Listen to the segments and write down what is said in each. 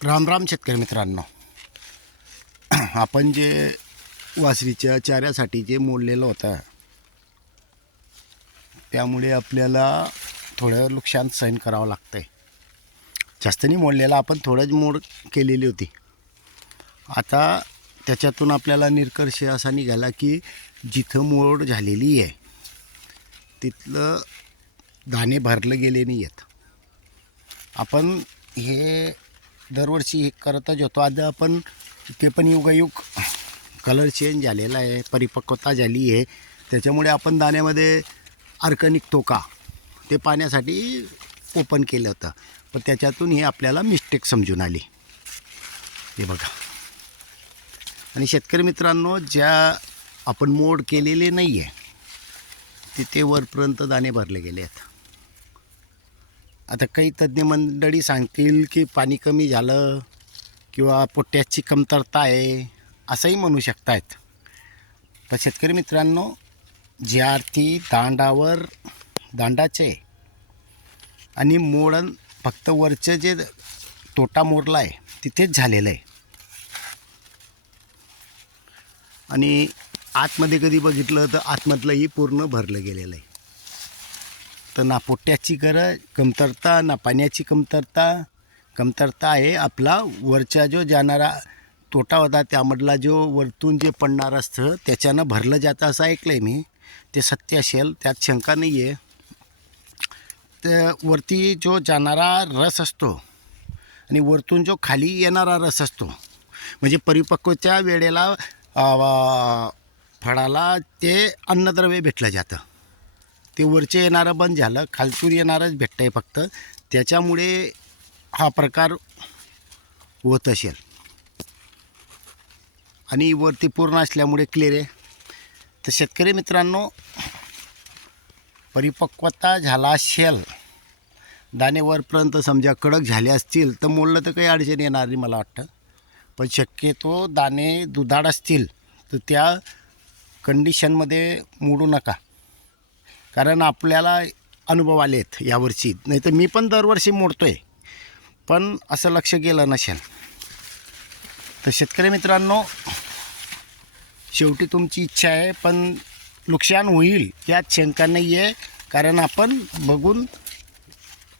राम राम शेतकरी मित्रांनो. आपण जे वासरीच्या चाऱ्यासाठी जे मोडलेलं होतं त्यामुळे आपल्याला थोडं नुकसान सहन करावं लागतं आहे. जास्त नाही मोडलेलं, आपण थोडंच मोड केलेली होती. आता त्याच्यातून आपल्याला निष्कर्ष असा निघाला की जिथं मोड झालेली आहे तिथलं दाणे भरले गेले नाही आहेत. आपण हे दरवर्षी हे करतच होतो. आज आपण ते पण युगायुग कलर चेंज झालेला आहे, परिपक्वता झाली आहे. त्याच्यामुळे आपण दाण्यामध्ये अर्क निघतो का ते पाहण्यासाठी ओपन केलं होतं, पण त्याच्यातून हे आपल्याला मिस्टेक समजून आली. हे बघा. आणि शेतकरी मित्रांनो, ज्या आपण मोड केलेले नाही आहे तिथे वरपर्यंत दाणे भरले गेले आहेत. आता काही तज्ज्ञ मंडळी सांगतील की पाणी कमी झालं किंवा पोटॅशची कमतरता आहे असंही म्हणू शकतायत. तर शेतकरी मित्रांनो, ज्या अर्थी दांडाचे आणि मोडन फक्त वरचं जे तोटा मोडला आहे तिथेच झालेलं आहे. आणि आतमध्ये कधी बघितलं तर आतमधलंही पूर्ण भरलं गेलेलं आहे. तर ना पोट्याची कमतरता, ना पाण्याची कमतरता आहे. आपला वरचा जो जाणारा तोटा होता त्यामधला जो वरतून जे पडणार असतं त्याच्यानं भरलं जातं असं ऐकलं आहे मी. ते सत्य असेल, त्यात शंका नाही आहे. तर वरती जो जाणारा रस असतो आणि वरतून जो खाली येणारा रस असतो, म्हणजे परिपक्वच्या वेळेला फळाला ते अन्नद्रव्य भेटलं जातं. ते वरचे येणारं बंद झालं, खालतून येणारच भेटतं आहे फक्त. त्याच्यामुळे हा प्रकार होत असेल. आणि वरती पूर्ण असल्यामुळे क्लिअर आहे. तर शेतकरी मित्रांनो, परिपक्वता झाला असेल, दाणे वरपर्यंत समजा कडक झाले असतील तर मोडलं तर काही अडचण येणार नाही मला वाटतं. पण शक्यतो दाणे दुधाळ असतील तर त्या कंडिशनमध्ये मोडू नका, कारण आपल्याला अनुभव आले आहेत यावर्षी. नाही तर मी पण दरवर्षी मोडतो आहे, पण असं लक्ष गेलं नसेल. तर शेतकरी मित्रांनो, शेवटी तुमची इच्छा आहे, पण नुकसान होईल यात शंका नाही आहे. कारण आपण बघून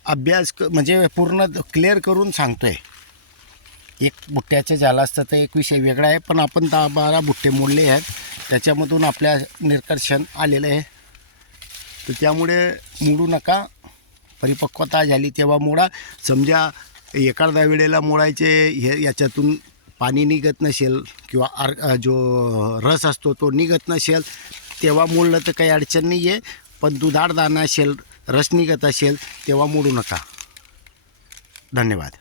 अभ्यास म्हणजे पूर्ण क्लिअर करून सांगतो आहे. एक बुट्ट्याचं झालं असतं तर एक विषय वेगळा आहे, पण आपण 10-12 बुट्टे मोडले आहेत, त्याच्यामधून आपल्या निष्कर्षण आलेलं आहे. तर त्यामुळे मोडू नका. परिपक्वता झाली तेव्हा मोडा. समजा एखाद्या वेळेला मोडायचे हे याच्यातून पाणी निघत नसेल किंवा जो रस असतो तो निघत नसेल तेव्हा मोडलं तर काही अडचण नाही आहे. पण दुधाळ दाणा असेल, रस निघत असेल तेव्हा मोडू नका. धन्यवाद.